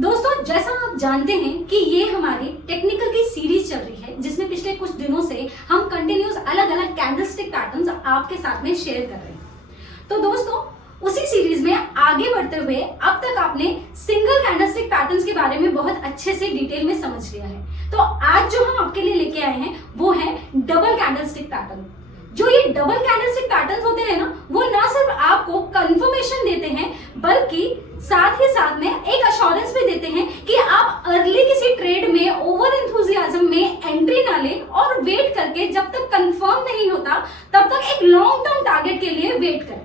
दोस्तों, जैसा आप जानते हैं कि ये हमारी टेक्निकल की सीरीज चल रही है जिसमें पिछले कुछ दिनों से हम कंटिन्यूस अलग अलग कैंडलस्टिक पैटर्न्स आपके साथ में शेयर कर रहे हैं। तो दोस्तों, उसी सीरीज में आगे बढ़ते हुए अब तक आपने सिंगल कैंडलस्टिक पैटर्न्स के बारे में बहुत अच्छे से डिटेल में समझ लिया है। तो आज जो हम आपके लिए लेके आए हैं वो है डबल कैंडलस्टिक पैटर्न। जो ये डबल कैंडलस्टिक पैटर्न्स होते हैं ना, वो ना सिर्फ आपको कंफर्मेशन देते हैं बल्कि साथ ही साथ में एक अश्योरेंस भी देते हैं कि आप अर्ली किसी ट्रेड में ओवर एंथुसियाज्म में एंट्री ना लें और वेट करके जब तक कंफर्म नहीं होता तब तक एक लॉन्ग टर्म टारगेट के लिए वेट करें।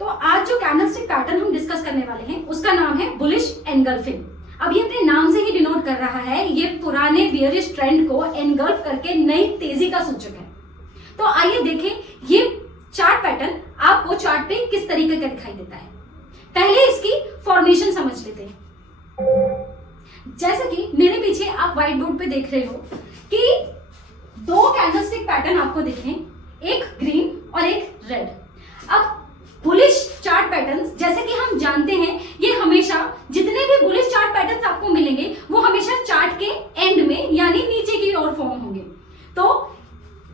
तो आज जो कैंडलस्टिक पैटर्न हम डिस्कस करने वाले हैं उसका नाम है बुलिश एनगल्फिंग। अब ये अपने नाम से ही डिनोट कर रहा है, ये पुराने बियरिश ट्रेंड को एनगल्फ करके नई तेजी का सूचक है। तो आइए देखें ये चार्ट पैटर्न आपको चार्ट पे किस तरीके का दिखाई देता है। पहले इसकी फॉर्मेशन समझ लेते हैं। जैसे कि मेरे पीछे आप व्हाइट बोर्ड पे देख रहे हो कि दो कैंडलस्टिक पैटर्न आपको दिखे, एक ग्रीन और एक रेड। अब बुलिश चार्ट पैटर्न्स, जैसे कि हम जानते हैं, ये हमेशा जितने भी बुलिश चार्ट पैटर्न्स आपको मिलेंगे वो हमेशा चार्ट के एंड में यानी नीचे की ओर फॉर्म होंगे। तो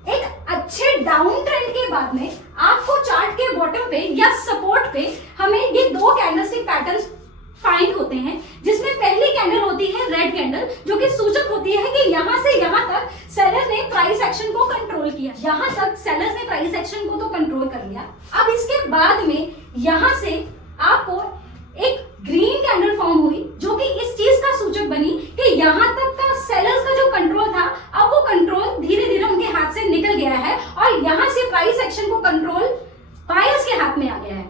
एक अच्छे डाउन ट्रेंड के बाद में आपको चार्ट के बॉटम पे या सपोर्ट पे हमें ये दो कैंडलस्टिक पैटर्न्स फाइंड होते हैं, जिसमें पहली कैंडल होती है रेड कैंडल, जो कि सूचक होती है कि यहां से यहां तक सेलर ने प्राइस एक्शन को कंट्रोल किया। यहां तक सेलर्स ने प्राइस एक्शन को तो कंट्रोल कर लिया। अब इसके बाद में यहां से आपको एक ग्रीन कैंडल फॉर्म हुई जो कि इस चीज का सूचक बनी कि यहां तक का सेलर्स का जो कंट्रोल था, अब वो कंट्रोल धीरे धीरे उनके हाथ से निकल गया है और यहां से प्राइस एक्शन को कंट्रोल बायर्स के हाथ में आ गया है।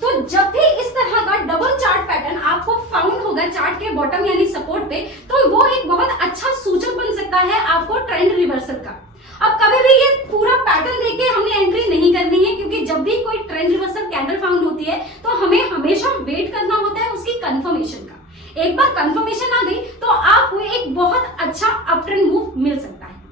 तो जब भी इस तरह का डबल चार्ट पैटर्न आपको फाउंड होगा चार्ट के बॉटम यानी सपोर्ट पे, तो वो एक बहुत अच्छा सूचक बन सकता है आपको ट्रेंड रिवर्सल का। अब कभी भी ये पूरा पैटर्न देख के हमने एंट्री नहीं करनी है, क्योंकि जब भी कोई ट्रेंड रिवर्सल कैंडल फाउंड होती है तो हमें हमेशा वेट करना होता है उसकी कंफर्मेशन का। एक बार कंफर्मेशन आ गई तो आपको एक बहुत अच्छा अप ट्रेंड मूव मिल सकता है।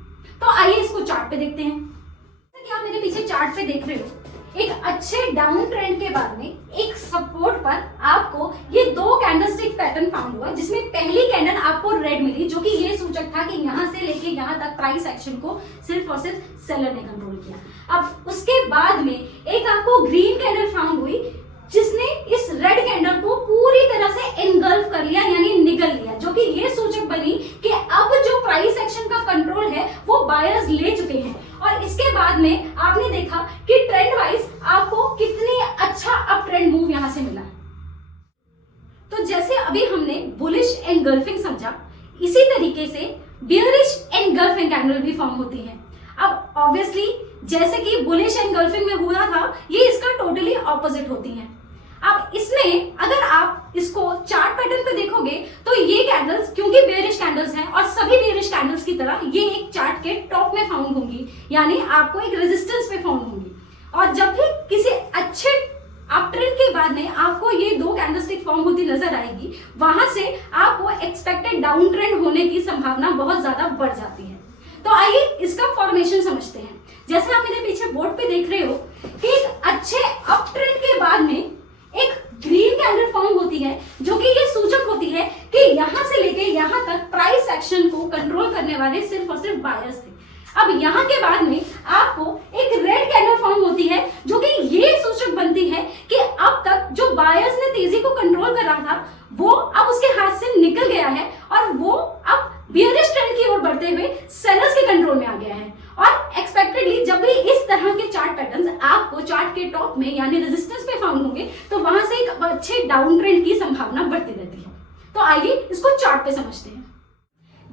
तो आइए इसको चार्ट पे देखते हैं। जैसे कि आप मेरे पीछे चार्ट पे देख रहे हो, एक अच्छे डाउन ट्रेंड के बाद में एक सपोर्ट पर आपको ये दो कैंडलस्टिक पैटर्न फाउंड हुआ, जिसमें पहली कैंडल आपको रेड मिली जो कि ये सूचक था कि यहां से लेके यहां तक प्राइस एक्शन को सिर्फ और सिर्फ सेलर ने कंट्रोल किया। अब उसके बाद में एक आपको ग्रीन कैंडल फाउंड हुई जिसने इस रेड कैंडल को पूरी तरह से एनगल्फ कर लिया यानी निगल लिया, जो कि ये सूचक बनी कि अब जो प्राइस एक्शन का कंट्रोल है वो बायर्स ले चुके हैं। और इसके बाद में आपने देखा कि ट्रेंड वाइज आपको कितनी अच्छा अप ट्रेंड मूव यहां से मिला। तो जैसे अभी हमने बुलिश एनगल्फिंग समझा, इसी तरीके से बियरिश एनगल्फिंग कैंडल भी फॉर्म होती है। अब ऑब्वियसली जैसे कि बुलिश एनगल्फिंग में हुआ था, ये इसका टोटली ऑपोजिट होती है। अब इसमें अगर आप इसको चार्ट पैटर्न पे देखोगे तो ये कैंडल्स क्योंकि बेयरिश कैंडल्स हैं और सभी बेयरिश कैंडल्स की तरह ये एक चार्ट के टॉप में फाउंड होंगी, यानी आपको एक रेजिस्टेंस पे फाउंड होंगी। और जब भी किसी अच्छे अप ट्रेंड के बाद में आपको ये दो कैंडलस्टिक फॉर्म होती नजर आएगी, वहां से आपको एक्सपेक्टेड डाउन ट्रेंड होने की संभावना बहुत ज्यादा बढ़ जाती है। तो आइए इसका फॉर्मेशन समझते हैं। जैसे आप मेरे पीछे बोर्ड पे देख रहे हो कि एक अच्छे अप ट्रेंड के बाद में एक ग्रीन कैंडल फॉर्म होती है, जो कि ये सूचक होती है कि यहां से लेके यहां तक प्राइस एक्शन को कंट्रोल करने वाले सिर्फ और सिर्फ बायर्स थे। अब यहां के बाद में आपको एक रेड कैंडल फॉर्म होती है, जो कि ये सूचक बनती है कि अब तक जो बायर्स ने तेजी को कंट्रोल कर रहा था वो अब उसके हाथ से निकल गया है और वो अब बियरिश ट्रेंड की ओर बढ़ते हुए सेलर्स के कंट्रोल में आ गया है। और एक्सपेक्टेडली जब भी इस तरह के चार्ट पैटर्न्स आपको चार्ट के टॉप में यानी रेजिस्टेंस पे फाउंड होंगे तो वहां से एक अच्छे डाउन ट्रेंड की संभावना बढ़ती रहती है। तो आइए इसको चार्ट पे समझते हैं।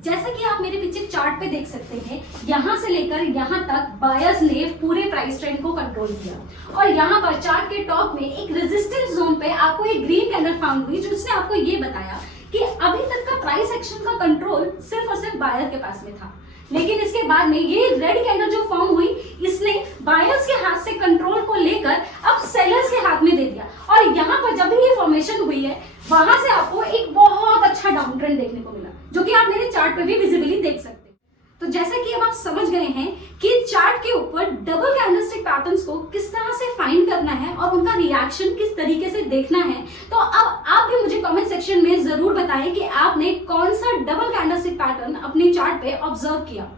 जैसा कि आप मेरे पीछे चार्ट पे देख सकते हैं, यहां से लेकर यहां तक बायर्स ने पूरे प्राइस ट्रेंड को कंट्रोल किया और यहां पर चार्ट के टॉप में एक रेजिस्टेंस जोन पे आपको एक ग्रीन कैंडल फाउंड हुई, जिसने आपको ये बताया कि अभी तक का प्राइस एक्शन का कंट्रोल सिर्फ और सिर्फ बायर के पास में था। लेकिन इसके बाद में ये रेड कैंडल जो फॉर्म हुई, इसने बायर्स के हाथ से कंट्रोल को लेकर अब सेलर्स के हाथ में दे दिया। और यहाँ पर जब भी ये फॉर्मेशन हुई है, वहां से आपको एक बहुत अच्छा डाउन ट्रेंड देखने को मिला, जो कि आप मेरे चार्ट पे भी विजिबली देख सकते हैं। तो जैसा कि अब आप समझ गए हैं कि चार्ट के ऊपर डबल कैंडलस्टिक पैटर्न्स को किस तरह से फाइंड करना है और उनका रिएक्शन किस तरीके से देखना है, तो अब आप भी मुझे कमेंट सेक्शन में जरूर बताएं कि आपने कौन सा डबल कैंडलस्टिक पैटर्न अपने चार्ट पे ऑब्जर्व किया।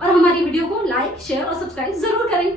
और हमारी वीडियो को लाइक, शेयर और सब्सक्राइब जरूर करें।